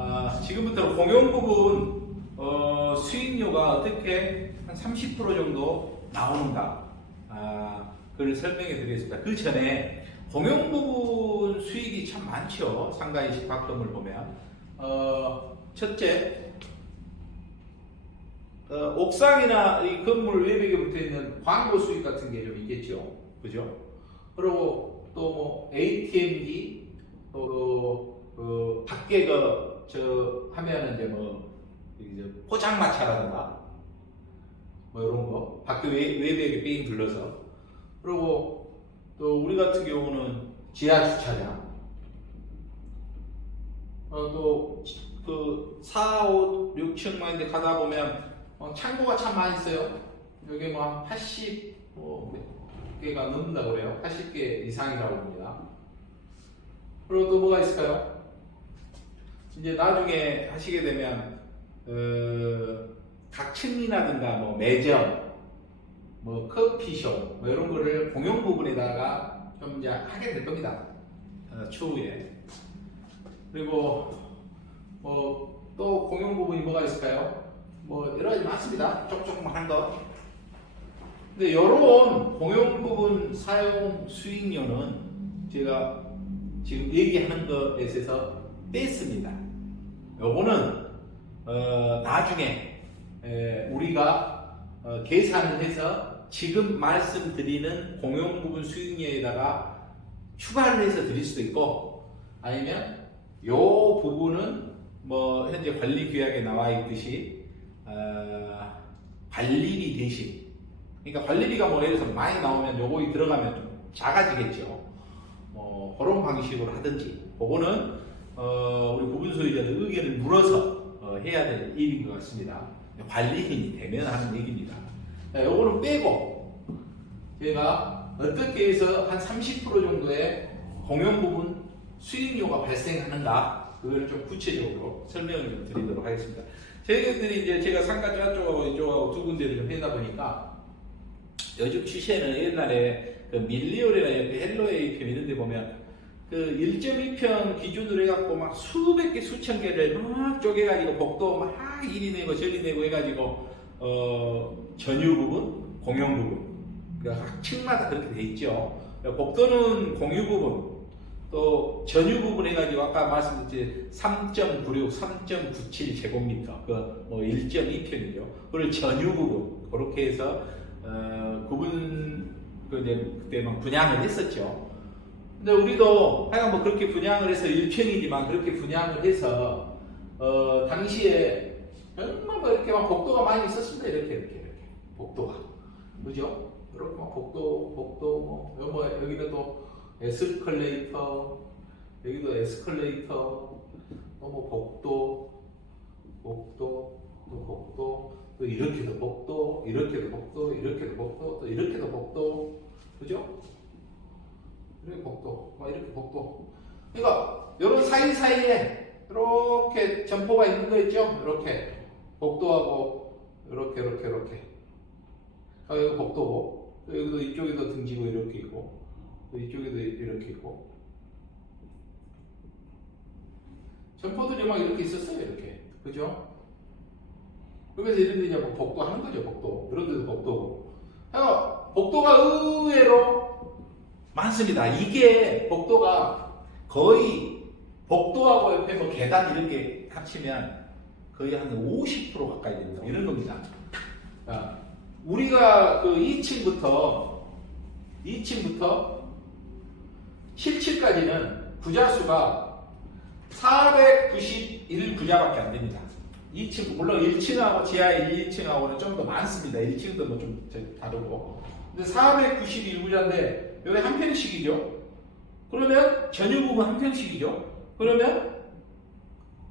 아, 지금부터 공용 부분 어, 수익료가 어떻게 한 30% 정도 나오는가 아, 그걸 설명해 드리겠습니다. 그 전에 공용 부분 수익이 참 많죠. 상가의 집합금을 보면 어, 첫째 어, 옥상이나 이 건물 외벽에 붙어 있는 광고 수익 같은 게 좀 있겠죠. 그죠? 그리고 또 뭐 ATM기 또그 밖에 그 저 하면은 이제 뭐 이제 포장마차라든가 뭐 이런 거 밖에 외, 외벽에 삥 둘러서 그리고 또 우리 같은 경우는 지하 주차장 어, 또그 4, 5, 6층만 이제 가다 보면 어, 창고가 참 많이 있어요. 여기 뭐한 80, 뭐, 몇 개가 넘는다고 그래요. 80개 이상이라고 합니다. 그리고 또 뭐가 있을까요? 이제 나중에 하시게 되면, 어, 각 층이라든가 뭐 매점, 뭐 커피숍, 뭐 이런 거를 공용 부분에다가 좀 이제 하게 될 겁니다. 어, 추후에. 그리고 뭐 또 공용 부분이 뭐가 있을까요? 뭐 여러 가지 많습니다. 쪽쪽한 거. 근데 이런 공용 부분 사용 수익료는 제가 지금 얘기하는 것에 있어서 뺐습니다. 요거는 어, 나중에 에, 우리가 어, 계산을 해서 지금 말씀드리는 공용 부분 수익료에다가 추가를 해서 드릴 수도 있고 아니면 요 부분은 뭐 현재 관리 규약에 나와 있듯이 어, 관리비 대신 그러니까 관리비가 뭐 예를 들어서 많이 나오면 요거이 들어가면 좀 작아지겠죠. 뭐 그런 방식으로 하든지 그거는 어, 우리 부분 소유자들 의견을 물어서 어, 해야 될 일인 것 같습니다. 관리인이 되면 하는 얘기입니다. 자, 요거는 빼고 제가 어떻게 해서 한 30% 정도의 공용 부분 수익료가 발생하는가 그걸 좀 구체적으로 설명을 좀 드리도록 하겠습니다. 저희들이 이제 제가 상가 저쪽하고 이쪽하고 두 군데를 좀 해다 보니까 요즘 추세는 옛날에 그 밀리올이나 옆에 헬로웨이평 이런 데 보면 그 1.2평 기준으로 해갖고 막 수백 개 수천 개를 막 쪼개가지고 복도 막 이리 내고 저리 내고 해가지고 어 전유 부분, 공용 부분 그러니까 각 층마다 그렇게 돼 있죠. 복도는 공유 부분, 또 전유 부분 해가지고 아까 말씀드렸지 3.96, 3.97 제곱미터, 그뭐 1.2평이죠. 그걸 전유 부분 그렇게 해서 어, 구분 그 이제 그때 막 분양을 했었죠. 근데 우리도 하여간 뭐 그렇게 분양을 해서 1평이지만 그렇게 분양을 해서 어 당시에 정말 뭐 이렇게 막 복도가 많이 있었습니다. 이렇게 이렇게 이렇게 복도가 그죠? 이렇게 막 복도 복도 뭐, 여- 뭐 여기도 또 에스컬레이터 여기도 에스컬레이터 또 뭐 복도 복도 또 복도 또 이렇게도 복도 이렇게도 복도 이렇게도 복도 또 이렇게도 복도 그죠? 이렇게 복도 막 이렇게 복도. 그러니까 이런 사이 사이에 이렇게 점포가 있는 거 있죠? 이렇게 복도하고 이렇게 이렇게 이렇게. 아 여기 복도고 또 여기도 이쪽에도 등지고 이렇게 있고 또 이쪽에도 이렇게 있고. 점포들이 막 이렇게 있었어요 이렇게. 그죠? 그래서 이런 데 이제 뭐 복도 하는 거죠 복도. 이런 데도 복도고. 그러니까 복도가 의외로 많습니다 이게 복도가 거의 복도하고 옆에 뭐 계단 이런 게 합치면 거의 한 50% 가까이 됩니다 이런 겁니다 자, 우리가 그 2층부터 2층부터 17까지는 부자수가 491 부자밖에 안 됩니다. 2층 물론 1층하고 지하 1, 2층하고는 좀 더 많습니다. 1층도 뭐 좀 다르고. 근데 491 부자인데 여기 한 평씩이죠. 그러면 전유 부분 한 평씩이죠. 그러면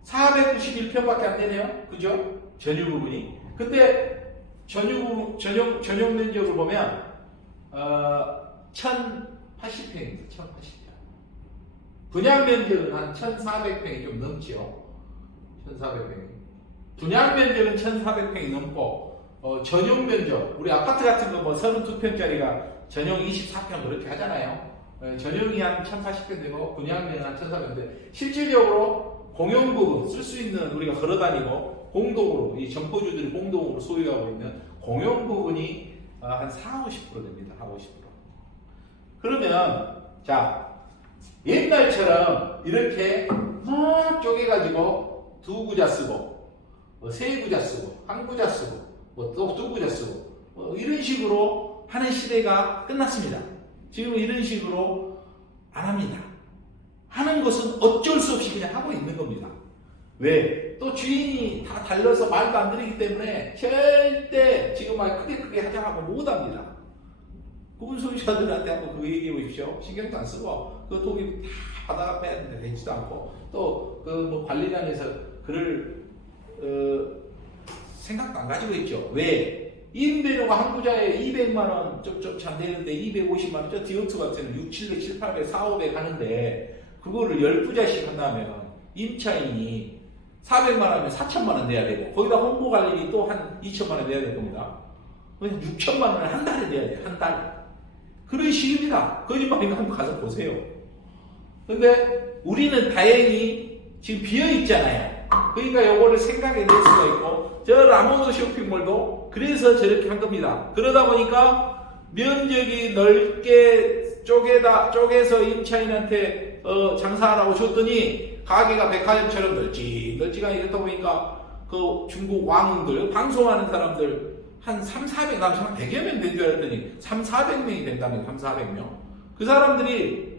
491평밖에 안 되네요. 그죠? 전유 부분이. 근데 전유 부분 전용 전용 면적을 보면 어 1080평입니다. 1080평. 분양 면적은 한 1,400평이 좀 넘지요. 1,400평이. 분양 면적은 1,400평이 넘고 어, 전용 면적 우리 아파트 같은 거 뭐 32평짜리가 전용 24평 그렇게 하잖아요. 어, 전용이 한 1,080평 되고 분양면은 한 1,400평 돼. 실질적으로 공용 부분 쓸 수 있는 우리가 걸어다니고 공동으로 이 점포주들이 공동으로 소유하고 있는 공용 부분이 어, 한 4, 50% 됩니다. 4, 50%. 그러면 자 옛날처럼 이렇게 막 쪼개가지고 두 구자 쓰고 뭐 세 구자 쓰고 한 구자 쓰고 뭐또두 구자 쓰고 뭐 이런 식으로 하는 시대가 끝났습니다. 지금은 이런 식으로 안 합니다. 하는 것은 어쩔 수 없이 그냥 하고 있는 겁니다. 왜? 또 주인이 다 달려서 말도 안 들리기 때문에 절대 지금 말 크게 크게 하자고 못 합니다. 구분 소유자들한테 한번 그거 얘기해 보십시오. 신경도 안 쓰고 그 독일 다 받아가 빼야 되는데 되지도 않고 또 그 뭐 관리단에서 그를 어, 생각도 안 가지고 있죠. 왜? 임대료가 한 구자에 200만 원 좀좀잘 되는데 250만 원, 저 디오트 같은 6, 700, 7, 800, 4, 500 하는데 그거를 10구자씩 한다면 임차인이 400만 원이면 4천만 원 내야 되고 거기다 홍보 관리비 또 한 2천만 원 내야 될 겁니다. 그냥 6천만 원을 한 달에 내야 돼요. 한 달에. 그런 식입니다. 거짓말인가 한번 가서 보세요. 근데 우리는 다행히 지금 비어 있잖아요. 그러니까 요거를 생각해 낼 수가 있고 저 라모노 쇼핑몰도 그래서 저렇게 한 겁니다. 그러다 보니까 면적이 넓게 쪼개다 쪼개서 임차인한테 어, 장사하라고 줬더니 가게가 백화점처럼 널찍널찍하게 이렇다 보니까 그 중국 왕들 방송하는 사람들 한 3, 400, 나는 한 100여 명 된 줄 알았더니 3, 400명이 된다면 3, 400명. 그 사람들이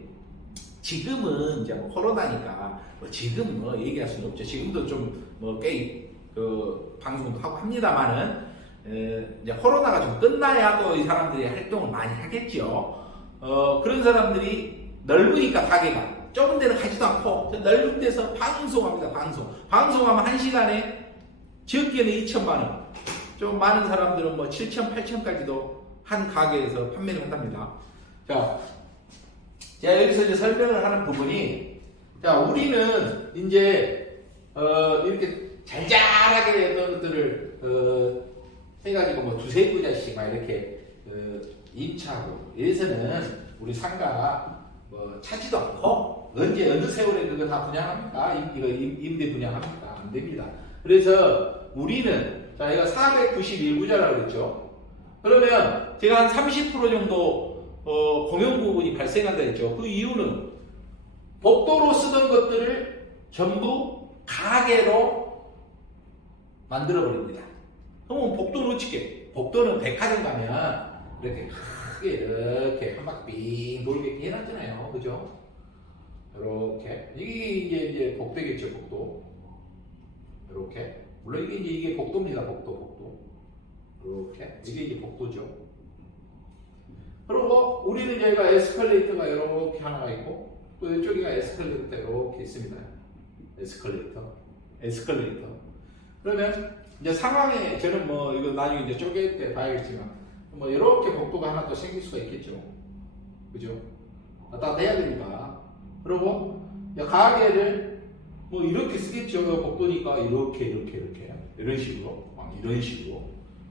지금은 이제 뭐 코로나니까 뭐 지금 뭐 얘기할 수는 없죠. 지금도 좀뭐 게임 그 방송도 하고 합니다만은 에, 이제 코로나가 좀 끝나야 또 이 사람들이 활동을 많이 하겠죠. 어, 그런 사람들이 넓으니까 가게가 좁은 데는 가지도 않고 저 넓은 데서 방송합니다. 방송. 방송하면 한 시간에 적게는 2천만 원. 좀 많은 사람들은 뭐 7천, 8천까지도 한 가게에서 판매를 한답니다. 자, 제가 여기서 이제 설명을 하는 부분이, 자, 우리는 이제, 어, 이렇게 잘잘하게 어떤 것들을, 어, 해가지고 뭐 두세 구자씩 막 이렇게, 어, 임차하고, 이래서는 우리 상가 뭐 차지도 않고, 언제, 어느 세월에 그거 다 분양합니까? 임, 이거 임, 임대 분양합니까? 안 됩니다. 그래서 우리는, 자, 이거 491구자라고 그랬죠? 그러면 제가 한 30% 정도 어, 공용 부분이 발생한다 했죠. 그 이유는 복도로 쓰던 것들을 전부 가게로 만들어 버립니다. 그러면 복도는 어떻게? 복도는 백화점 가면 이렇게 크게 이렇게 한 바퀴 빙 돌게 해놨잖아요. 그죠? 이렇게 이게 이제 이제 복도겠죠. 복도. 이렇게 물론 이게 이제 이게 복도입니다. 복도 복도. 이렇게 이게 이제 복도죠. 그리고 우리는 저희가 에스컬레이터가 이렇게 하나가 있고 또 이쪽에가 에스컬레이터 이렇게 있습니다. 에스컬레이터, 에스컬레이터. 그러면 이제 상황에 저는 뭐 이거 나중에 이제 쪼갤 때 봐야겠지만 뭐 이렇게 복도가 하나 또 생길 수가 있겠죠. 그죠? 왔다 해야 되니까. 그리고 가게를 뭐 이렇게 쓰겠죠. 복도니까 이렇게 이렇게 이렇게 이런 식으로 막 이런 식으로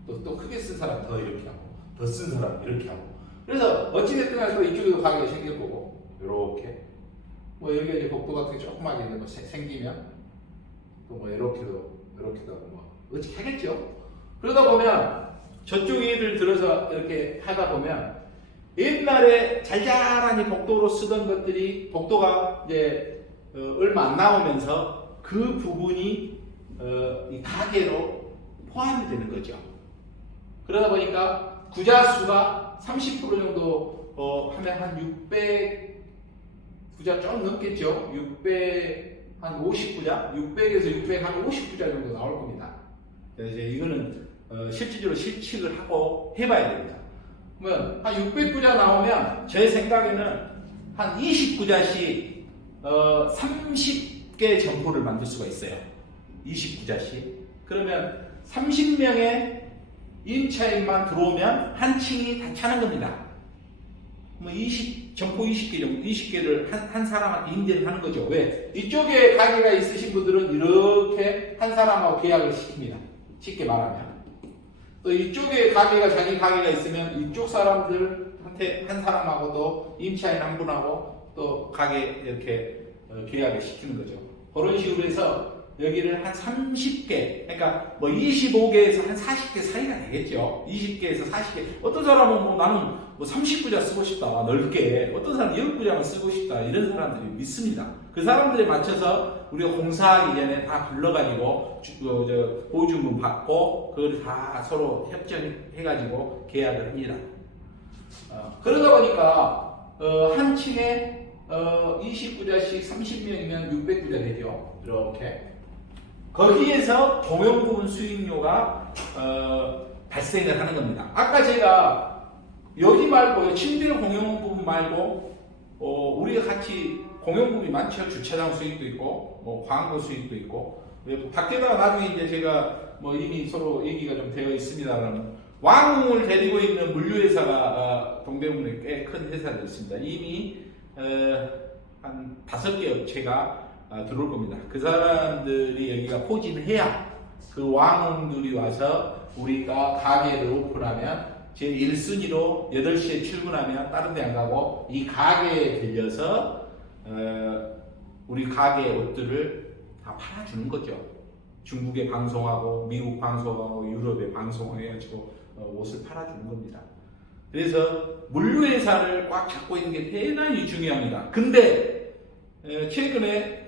또, 또 크게 쓴 사람 더 이렇게 하고 더 쓴 사람 이렇게 하고 그래서 어찌됐든 또 이쪽에도 가게가 생길 거고. 이렇게. 뭐 여기가 이제 복도 같은 게 조그맣게 뭐 세- 생기면 또 뭐 이렇게도 이렇게도 하고 뭐 어찌 하겠죠? 그러다 보면 저쪽 예를 들어서 이렇게 하다 보면 옛날에 잘잘하니 복도로 쓰던 것들이 복도가 이제 어, 얼마 안 나오면서 그 부분이 어, 이 가게로 포함이 되는 거죠. 그러다 보니까 구자 수가 30% 정도 어, 하면 한 600 구자 좀 넘겠죠. 600 한 50구자, 600에서 600 한 50구자 정도 나올 겁니다. 그래서 이제 이거는 어, 실질적으로 실측을 하고 해봐야 됩니다. 그러면 한 600구자 나오면 제 생각에는 한 20구자씩 어, 30개 점포를 만들 수가 있어요. 29자씩. 그러면 30명의 임차인만 들어오면 한 층이 다 차는 겁니다. 뭐 20, 점포 20개 정도, 20개를 한, 한 사람한테 임대를 하는 거죠. 왜? 이쪽에 가게가 있으신 분들은 이렇게 한 사람하고 계약을 시킵니다. 쉽게 말하면. 또 이쪽에 가게가 자기 가게가 있으면 이쪽 사람들한테 한 사람하고도 임차인 한 분하고 또 가게 이렇게 어, 계약을 시키는 거죠. 그런 식으로 해서 여기를 한 30개, 그러니까 뭐 25개에서 한 40개 사이가 되겠죠. 20개에서 40개. 어떤 사람은 뭐 나는 뭐 30부자 쓰고 싶다, 넓게. 어떤 사람은 10부자만 쓰고 싶다, 이런 사람들이 있습니다. 그 사람들에 맞춰서 우리가 공사하기 전에 다 불러가지고 저, 보증금 받고 그걸 다 서로 협정해가지고 계약을 합니다. 어, 그러다 보니까 어, 한 층에 어, 20부자씩 30명이면 600부자 되죠. 이렇게. 거기에서 공용부분 수익료가 어, 발생을 하는 겁니다. 아까 제가 여기 말고 침대 공용 부분 말고 어, 우리가 같이 공용 부분이 많죠. 주차장 수익도 있고 뭐 광고 수익도 있고 예, 밖에다가 나중에 이제 제가 뭐 이미 서로 얘기가 좀 되어 있습니다만 왕을 데리고 있는 물류회사가 어, 동대문에 꽤 큰 회사들이 있습니다. 이미 어, 한 다섯 개 업체가 아, 들어올 겁니다. 그 사람들이 여기가 포진을 해야 그 왕들이 와서 우리가 가게를 오픈하면 제일 1순위로 8시에 출근하면 다른 데 안 가고 이 가게에 들려서 어, 우리 가게 옷들을 다 팔아주는 거죠. 중국에 방송하고 미국 방송하고 유럽에 방송해가지고 어, 옷을 팔아주는 겁니다. 그래서 물류회사를 꽉 잡고 있는 게 대단히 중요합니다. 근데 에, 최근에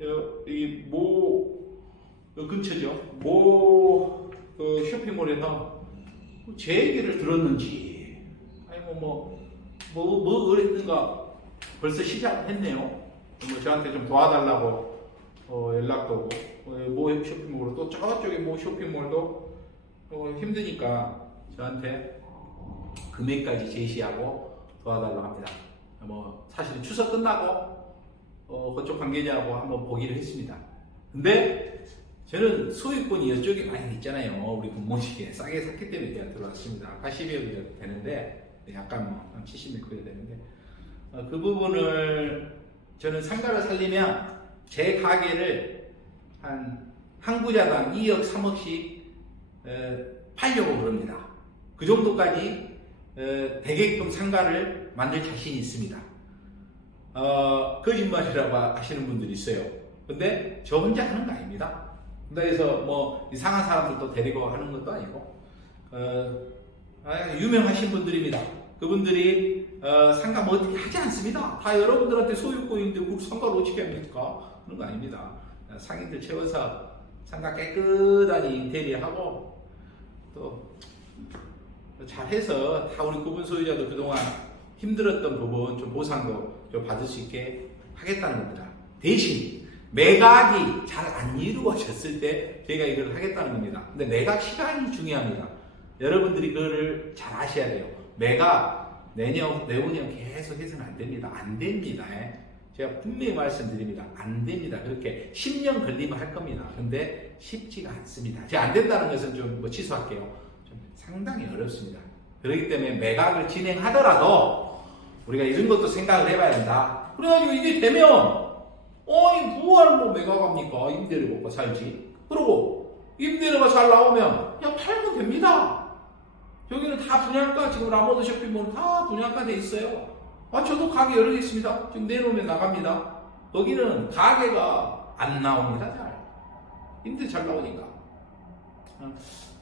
여- 여기 모 어, 근처죠. 모 그 쇼핑몰에서 제 얘기를 들었는지 아니 뭐뭐 뭐 뭐 그랬는가 벌써 시작했네요. 뭐 저한테 좀 도와달라고 어, 연락도 오고 어, 모 쇼핑몰로 또 저쪽에 모 쇼핑몰도 어, 힘드니까 저한테 금액까지 제시하고 도와달라고 합니다. 뭐 사실 추석 끝나고 어, 그쪽 관계자하고 한번 보기로 했습니다. 근데 저는 소유권이 이쪽에 많이 있잖아요. 우리 공무직에 싸게 샀기 때문에 그냥 들어왔습니다. 80여 되는데 약간 뭐한 70몇 그래 되는데 어, 그 부분을 저는 상가를 살리면 제 가게를 한 항구자당 2억 3억씩 팔려고 그럽니다. 그 정도까지 에, 되게끔 상가를 만들 자신이 있습니다. 어, 거짓말이라고 하시는 분들이 있어요. 근데 저 혼자 하는 거 아닙니다. 그래서 뭐 이상한 사람들도 데리고 하는 것도 아니고 어, 아, 유명하신 분들입니다. 그분들이 어, 상가 뭐 어떻게 하지 않습니다. 다 여러분들한테 소유권인데 그 상가를 어떻게 합니까? 그런 거 아닙니다. 상인들 채워서 상가 깨끗하니 인테리어하고 또 잘해서 다 우리 구분 소유자도 그동안 힘들었던 부분 좀 보상도 좀 받을 수 있게 하겠다는 겁니다. 대신 매각이 잘 안 이루어졌을 때 저희가 이걸 하겠다는 겁니다. 근데 매각 시간이 중요합니다. 여러분들이 그거를 잘 아셔야 돼요. 매각 내년, 내후년 계속 해서는 안 됩니다. 안 됩니다. 예. 제가 분명히 말씀드립니다. 안 됩니다. 그렇게 10년 걸리면 할 겁니다. 근데 쉽지가 않습니다. 제가 안 된다는 것은 좀 뭐 취소할게요. 좀 상당히 어렵습니다. 그렇기 때문에 매각을 진행하더라도 우리가 이런 것도 생각을 해봐야 된다. 그래가지고 이게 되면 어이 뭐하러 뭐 매각합니까? 임대료 먹고 살지. 그리고 임대료가 잘 나오면 그냥 팔면 됩니다. 여기는 다 분양가 지금 라모드 쇼핑몰 다 분양가 돼 있어요. 아 저도 가게 여러 개 있습니다. 지금 내놓으면 나갑니다. 거기는 가게가 안 나옵니다. 잘 임대 잘 나오니까.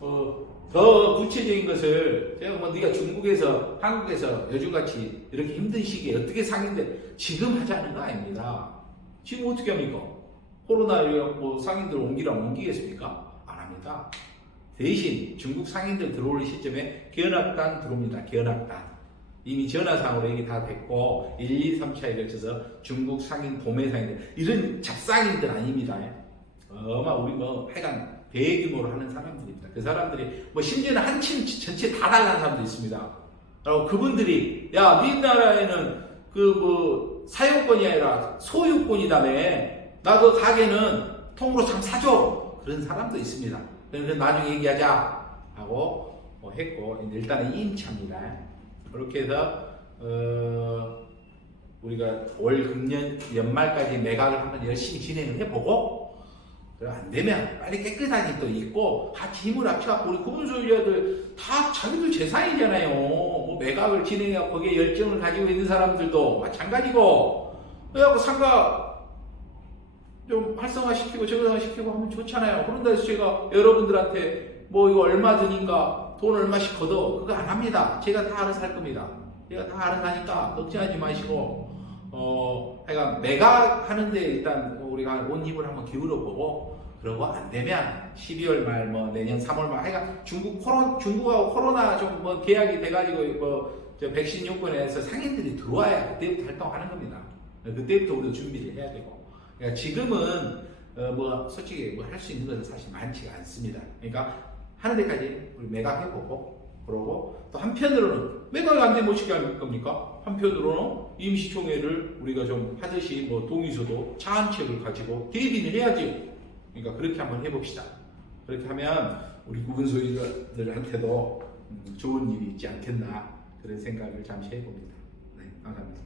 어, 더 구체적인 것을 제가 뭐 네가 중국에서 한국에서 요즘같이 이렇게 힘든 시기에 어떻게 상인들 지금 하자는 거 아닙니다. 지금 어떻게 합니까? 코로나 뭐 상인들 옮기라 옮기겠습니까? 안 합니다. 대신 중국 상인들 들어올 시점에 견학단 들어옵니다. 견학단. 이미 전화상으로 얘기 다 됐고 1, 2, 3차에 걸쳐서 중국 상인, 도매 상인들 이런 잡상인들 아닙니다. 어마 우리 뭐 하여간 대규모로 하는 사람들입니다. 그 사람들이 뭐 심지어는 한팀 전체 다 달라는 사람도 있습니다. 그리고 그분들이 야 네 나라에는 그 뭐 사용권이 아니라 소유권이다며 나 그 가게는 통으로 참 사줘 그런 사람도 있습니다. 그래서 나중에 얘기하자 하고 뭐 했고 일단은 임차입니다. 그렇게 해서 어 우리가 올 금년 연말까지 매각을 한번 열심히 진행을 해보고 안 되면 빨리 깨끗하게 또 있고 같이 힘을 합쳐갖고 우리 구분 소유자들 다 자기들 재산이잖아요. 뭐 매각을 진행해서 거기에 열정을 가지고 있는 사람들도 마찬가지고 그래갖고 상가 좀 활성화시키고 정상화시키고 하면 좋잖아요. 해서 제가 여러분들한테 뭐 이거 얼마 드니까 돈 얼마씩 걷어 그거 안 합니다. 제가 다 알아서 할 겁니다. 제가 다 알아서 하니까 걱정하지 마시고 어 하여간 매각 하는데 일단 우리가 온 힘을 한번 기울여 보고 그러고 안 되면 12월 말 뭐 내년 3월 말 하여간 중국 코로 중국하고 코로나 좀 뭐 계약이 돼가지고 뭐저 백신 요건에서 상인들이 들어와야 그때부터 활동하는 겁니다. 그때부터 우리도 준비를 해야 되고 그러니까 지금은 어, 뭐 솔직히 뭐 할 수 있는 것은 사실 많지가 않습니다. 그러니까 하는 데까지 우리 매각해보고 그러고 또 한편으로는 매각이 안 되면 어떻게 할 겁니까? 한편으로는 임시총회를 우리가 좀 하듯이 뭐 동의서도 차안책을 가지고 대비를 해야지. 그러니까 그렇게 한번 해봅시다. 그렇게 하면 우리 구분 소유자들한테도 음, 좋은 일이 있지 않겠나 그런 생각을 잠시 해봅니다. 네, 감사합니다.